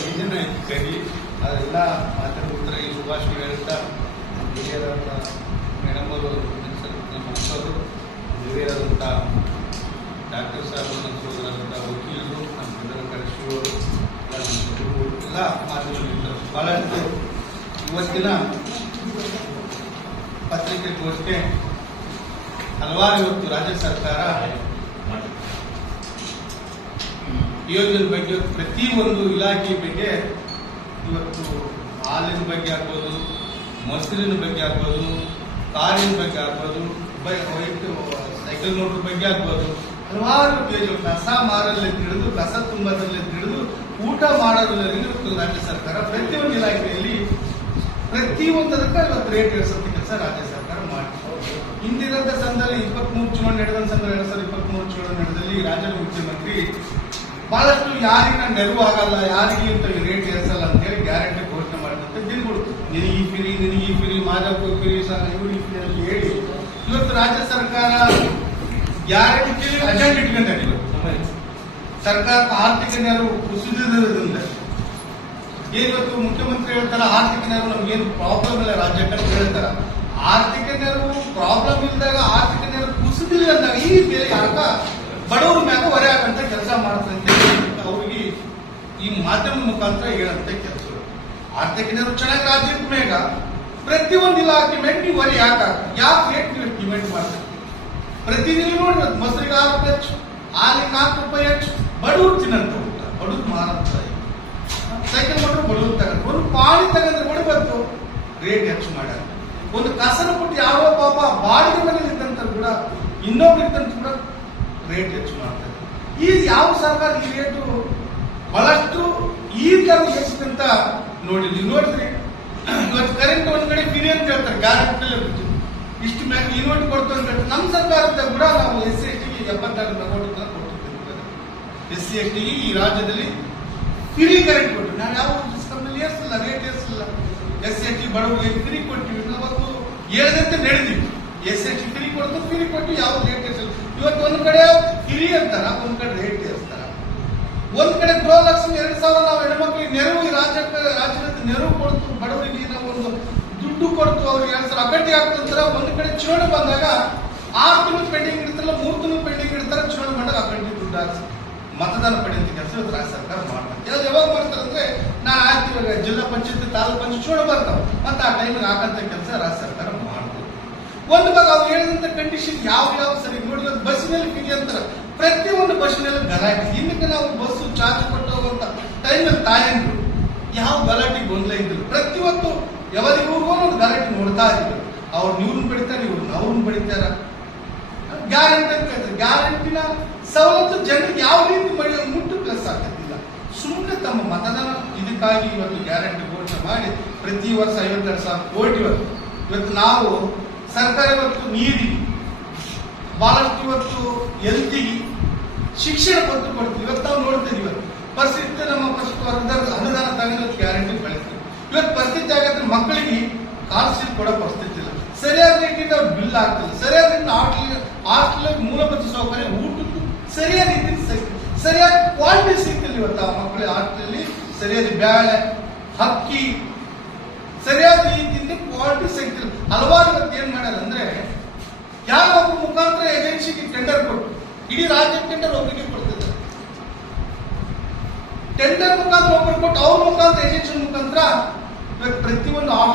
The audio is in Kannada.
ಇಂಜಿನ ಕರಿ ಅದೆಲ್ಲ ಮಾತಾಡ್ಕೊಂಡ್ರೆ ಈ ಶುಭಾಶಯ ಹೇಳ್ತಾ ಹಿರಿಯರಾದ ಮೇಡಮ್ ಅವರು ನಮ್ಮ ಮಕ್ಕಳು ಹಿರಿಯರಾದಂಥ ಡಾಕ್ಟರ್ ಸಾಹೇಬ್ ನನ್ನ ಸೋದರಾದಂಥ ವಕೀಲರು, ನಮ್ಮ ಬೆದರ ಶಿವರು ಎಲ್ಲ ಮಾಧ್ಯಮ ಮಿತ್ರರು ಬಹಳಷ್ಟು ಇವತ್ತಿನ ಪತ್ರಿಕೆಗೋಷ್ಠಿ ಹಲವಾರು ಇವತ್ತು ರಾಜ್ಯ ಸರ್ಕಾರ ಯೋಜನೆ ಬಗ್ಗೆ ಪ್ರತಿಯೊಂದು ಇಲಾಖೆ ಬಗ್ಗೆ ಇವತ್ತು ಹಾಲಿನ ಬಗ್ಗೆ ಆಗ್ಬೋದು, ಮೊಸರಿನ ಬಗ್ಗೆ ಆಗ್ಬೋದು, ಕಾರಿನ ಬಗ್ಗೆ ಆಗ್ಬೋದು ವೈಟ್ ಸೈಕಲ್ ಮೋಟರ್ ಬಗ್ಗೆ ಆಗ್ಬೋದು, ಹಲವಾರು ಯೋಜನೆ ಕಸ ಮಾರಲ್ಲಿ ತಿಳಿದು, ಕಸ ತುಂಬದಲ್ಲಿ ತಿಳಿದು, ಊಟ ಮಾಡೋದ್ರಲ್ಲಿ ಇವತ್ತು ರಾಜ್ಯ ಸರ್ಕಾರ ಪ್ರತಿಯೊಂದು ಇಲಾಖೆಯಲ್ಲಿ ಪ್ರತಿಯೊಂದಕ್ಕೆ ಇವತ್ತು ರೇಟ್ ಇಳಿಸೋದು ಕೆಲಸ ರಾಜ್ಯ ಸರ್ಕಾರ ಮಾಡಿ ಹಿಂದಿರಂತ ಸಂದರ್ಭದಲ್ಲಿ ಇಪ್ಪತ್ಮೂರು ಚುನಾವಣೆ ನಡೆದ ಸಂದರ್ಭ ಎರಡ್ ಸಾವಿರದ ಇಪ್ಪತ್ಮೂರು ಚುನಾವಣೆ ನಡೆದಲ್ಲಿ ರಾಜ್ಯದ ಮುಖ್ಯಮಂತ್ರಿ ಬಹಳಷ್ಟು ಯಾರಿಗ ನೆರವು ಆಗಲ್ಲ, ಯಾರಿಗೆ ಅಂತ ರೇಟ್ ಏರಿಸಲ್ಲ ಅಂತ ಹೇಳಿ ಗ್ಯಾರಂಟಿ ಘೋಷಣೆ ಮಾಡಿದಂತೆ ದಿನಗಳು. ನಿನಗೆ ಈ ಫಿರಿ ನಿನಗೆ ಈ ಮಾದಪ್ಪ ಫಿರಿ ಫಿರಿ ಅಂತ ಹೇಳಿ. ಇವತ್ತು ರಾಜ್ಯ ಸರ್ಕಾರ ಗ್ಯಾರಂಟಿ ಅಜೆಂಡ್ ಇಟ್ಕೊಂಡಾರೆ ಇವತ್ತು. ಸರ್ಕಾರ ಆರ್ಥಿಕ ನೆರವು ಕುಸಿದಿರೋದ್ರಿಂದ ಏನಿವತ್ತು ಮುಖ್ಯಮಂತ್ರಿ ಹೇಳ್ತಾರ, ಆರ್ಥಿಕ ನೆರವು ನಮ್ಗೇನು ಪ್ರಾಬ್ಲಮ್ ಇಲ್ಲ, ರಾಜ್ಯಕ್ಕೆ ಅಂತ ಹೇಳ್ತಾರ. ಆರ್ಥಿಕ ನೆರವು ಪ್ರಾಬ್ಲಮ್ ಇಲ್ದಾಗ ಆರ್ಥಿಕ ನೆರವು ಕುಸಿದಿಲ್ಲ ಅಂದಾಗ ಈ ಬೆಲೆ ಯಾರ ಬಡವರ ಮ್ಯಾಗ ಹೊರೆ ಆಗಂತ ಕೆಲಸ ಮಾಡ್ತಂತೆ ಅವ್ರಿಗೆ ಈ ಮಾಧ್ಯಮ ಮುಖಾಂತರ ಹೇಳಂತ ಕೆಲಸ ಆರ್ಥಿಕ ನೆರವು ಚೆನ್ನಾಗಿ ರಾಜ್ಯದ ಪ್ರತಿ ಒಂದು ಇಲಾಖೆ ಮೇಲೆ ನೀವು ಅಲ್ಲಿ ಯಾಕೆ? ಯಾಕೆ ರೇಟ್ ನೀವು ಡಿಮ್ಯಾಂಡ್ ಮಾಡ್ತೀರಿ? ಪ್ರತಿದಿನ ನೋಡಿ ಮೊಸರಿಗೆ ಆರು ರೂಪಾಯಿ ಹೆಚ್ಚು, ಹಾಲಿಗೆ ನಾಲ್ಕು ರೂಪಾಯಿ ಹೆಚ್ಚು. ಬಡವ್ರು ತಿನ್ನಂತ ಊಟ, ಬಡವ್ರು ಮಾರಂತ ಸೈಕಲ್ ಮಾಡ್ರು ಬಡವ್ರು ತಗೊಂಡ್ರು. ಒಂದು ಪಾಳಿ ತಗೊಂಡ್ರೆ ಕೂಡ ಬಂತು, ರೇಟ್ ಹೆಚ್ಚು ಮಾಡ್ಯಾರ. ಒಂದು ಕಸನ ಕೊಟ್ಟು ಯಾವ ಪಾಪ ಬಾಡಿಗೆ ಮನೇಲಿ ಇದ್ದಂತ ಕೂಡ, ಇನ್ನೊಬ್ರು ಇದ್ದಂತ ಕೂಡ ರೇಟ್ ಹೆಚ್ಚು ಮಾಡ್ತಾರೆ. ಈ ಯಾವ ಸರ್ಕಾರ ಈ ರೇಟು ಬಹಳಷ್ಟು ಈ ತರ ಹೆಚ್ಚಿದಂತ ನೋಡಿ, ನೀವು ನೋಡಿದ್ರಿ, ಇವತ್ತು ಕರೆಂಟ್ ಒಂದ್ ಕಡೆ ಫ್ರೀ ಅಂತ ಹೇಳ್ತಾರೆ ಗ್ಯಾರಂಟಿ ಇಷ್ಟು ಮ್ಯಾಗ ನೋಟ್ ಕೊಡ್ತು ಅಂತ ಹೇಳ್ತಾರೆ ನಮ್ಮ ಸರ್ಕಾರದ ಕೂಡ ನಾವು ಎಸ್ ಸಿ ಎಸ್ ಟಿಗೆ ಎಪ್ಪತ್ತಾರು ನೋಟ್ ಎಸ್ ಸಿ ಎಸ್ ಟಿಗೆ ಈ ರಾಜ್ಯದಲ್ಲಿ ಫ್ರೀ ಕರೆಂಟ್ ಕೊಟ್ಟು ನಾವು ಯಾವ ಸಿಸ್ಟಮ್ನಲ್ಲಿ ಏರ್ಸಲ್ಲ ರೇಟ್ ಏರ್ಸಲ್ಲ ಎಸ್ ಸಿ ಎಸ್ ಟಿ ಬಡವರಿಗೆ ಫ್ರೀ ಕೊಟ್ಟಿವಿ. ನಾವತ್ತು ಹೇಳದಂತೆ ನಡೆದಿವಿ ಎಸ್ ಎಸ್ ಟಿ ಫ್ರೀ ಕೊಡ್ತು ಫ್ರೀ ಕೊಟ್ಟು ಯಾವ ರೇಟ್ ಏರ್ಸಲ್ಲ ಇವತ್ತು ಒಂದ್ ಕಡೆ ಫ್ರೀ ಅಂತಾರ, ಒಂದ್ ಕಡೆ ರೇಟ್ ಒಂದ್ ಕಡೆ ಗೃಹಲಕ್ಷ್ಮಿ ಎರಡ್ ಸಾವಿರ ನಾವು ಹೆಣ್ಮಕ್ಳಿಗೆ ನೆರವು ಈ ರಾಜ್ಯಕ್ಕೆ ರಾಜ್ಯದಲ್ಲಿ ನೆರವು ಕೊಡ್ತು, ಬಡವರಿಗೆ ನಾವು ಒಂದು ದುಡ್ಡು ಕೊಡ್ತು, ಅವ್ರಿಗೆ ಎರಡ್ ಸಾವಿರ ಅಗತ್ಯ ಆಗ್ತಂತರ ಒಂದ್ ಕಡೆ ಚುನಾವಣೆ ಬಂದಾಗ ಆರು ತಿಂಗಳು ಪೆಂಡಿಂಗ್ ಇಡ್ತಾರಲ್ಲ, ಮೂರು ತಿಂಗಳು ಪೆಂಡಿಂಗ್ ಇಡ್ತಾರೆ, ಚುನಾವಣೆ ಬಂದಾಗ ಅಕಂಟಿ ದುಡ್ಡು ಹಾಕ್ಸಿ. ಮತದಾನ ಪಡೆಯುವಂತ ಕೆಲಸ ರಾಜ್ಯ ಸರ್ಕಾರ ಮಾಡ್ತಾರೆ ಯಾವಾಗ ಮಾಡ್ತಾರೆ ಅಂದ್ರೆ, ನಾ ಆಯ್ತು ಜಿಲ್ಲಾ ಪಂಚಾಯತ್, ತಾಲೂಕು ಪಂಚಾಯತ್ ಚುನಾವಣೆ ಬರ್ತಾವ, ಮತ್ತೆ ಆ ಟೈಮಿಗೆ ಹಾಕಂತ ಕೆಲಸ ರಾಜ್ಯ ಸರ್ಕಾರ ಮಾಡ್ತಾರೆ ಒಂದು ಭಾಗ ಅವ್ರು ಹೇಳಿದಂತ ಕಂಡೀಷನ್ ಯಾವ ಯಾವ ಸರಿ? ನೋಡಿ ಬಸ್ ಮೇಲೆ ಅಂತಾರೆ. ಪ್ರತಿಯೊಂದು ಬಸ್ಸಿನಲ್ಲಿ ಗಲಾಟೆ ಹಿಂದಕ್ಕೆ ನಾವು ಬಸ್ಸು ಚಾರ್ಜ್ ಕೊಟ್ಟು ಹೋಗುವಂತ ಟೈಮಲ್ಲಿ ತಾಯಂದ್ರು. ಯಾವ ಗಲಾಟೆ ಗೊಂದಲ ಇದ್ರು ಪ್ರತಿಯೊಂದು ಯಾವದಿಗೂ ಒಂದು ಗಲಾಟೆ ನೋಡ್ತಾ ಇದ್ರು. ಅವ್ರು ಇವ್ರನ್ನ ಬಡಿತಾರೆ ಇವ್ರು ಅವ್ರನ್ನ ಬಡಿತಾರ ಗ್ಯಾರಂಟಿ ಅಂತ ಹೇಳ್ತಾರೆ. ಗ್ಯಾರಂಟಿನ ಸವಲತ್ತು ಜನರಿಗೆ ಯಾವ ರೀತಿ ಮಾಡಿ ಮುಟ್ಟು ಪ್ಲಸ್ ಆಗತ್ತಿಲ್ಲ ಸುಮ್ಮನೆ ತಮ್ಮ ಮತದಾನ, ಇದಕ್ಕಾಗಿ ಇವತ್ತು ಗ್ಯಾರಂಟಿ ಘೋಷಣೆ ಮಾಡಿ ಪ್ರತಿ ವರ್ಷ ಐವತ್ತೆರಡು ಸಾವಿರ ಕೋಟಿ ಇವತ್ತು. ಇವತ್ತು ನಾವು ಸರ್ಕಾರ ಇವತ್ತು ನೀರಿ ಬಹಳಷ್ಟು ಇವತ್ತು ಎಲ್ತಿಗೆ ಶಿಕ್ಷಣ ಕೊಟ್ಟು ಕೊಡ್ತೀವಿ. ಇವತ್ತು ನಾವು ನೋಡ್ತೀವಿ ಇವತ್ತು. ಪರಿಸ್ಥಿತಿ ನಮ್ಮ ಫಸ್ಟ್ ವರ್ಗದ ಅನುದಾನ ತಗೊಂಡು ಗ್ಯಾರಂಟಿ ಕಳಿಸ್ತೀವಿ ಇವತ್ತು ಪರಿಸ್ಥಿತಿ ಆಗತ್ತೆ ಮಕ್ಕಳಿಗೆ ಕಾಲ್ ಸೀಟ್ ಕೊಡೋ ಪರಿಸ್ಥಿತಿ ಇಲ್ಲ. ಸರಿಯಾದ ರೀತಿಯಿಂದ ಅವ್ರು ಬಿಲ್ ಆಗ್ತಿಲ್ಲ ಸರಿಯಾದ ಹಾಸ್ಟೆಲ್ ಹಾಸ್ಟೆಲ್ ಮೂಲಭೂತ ಸೌಕರ್ಯ ಊಟದ್ದು ಸರಿಯಾದ ರೀತಿಯಿಂದ ಸರಿಯಾದ ಕ್ವಾಲಿಟಿ ಸಿಗ್ತಿಲ್ಲ ಇವತ್ತು ಆ ಮಕ್ಕಳಿಗೆ ಹಾಸ್ಟೆಲ್ ಸರಿಯಾದ ಬ್ಯಾಳೆ, ಹಕ್ಕಿ, ಸರಿಯಾದ ರೀತಿಯಿಂದ ಕ್ವಾಲಿಟಿ ಸಿಗ್ತಿಲ್ಲ. ಹಲವಾರು ಇವತ್ತು ಏನ್ ಮಾಡ್ಯಾರ ಅಂದ್ರೆ ಯಾವ ಮುಖಾಂತರ ಏಜೆನ್ಸಿಗೆ ಟೆಂಡರ್ ಕೊಟ್ಟು ಇಡೀ ರಾಜ್ಯದ ಟೆಂಡರ್ ಒಬ್ಬರಿಗೆ ಕೊಡ್ತಿದ್ದಾರೆ ಟೆಂಡರ್ ಮುಖಾಂತರ ಒಬ್ಬರು ಕೊಟ್ಟು ಅವ್ರ ಮುಖಾಂತರ ಏಜೆನ್ಸಿ ಮುಖಾಂತರ ಪ್ರತಿಯೊಂದು ಆಫ್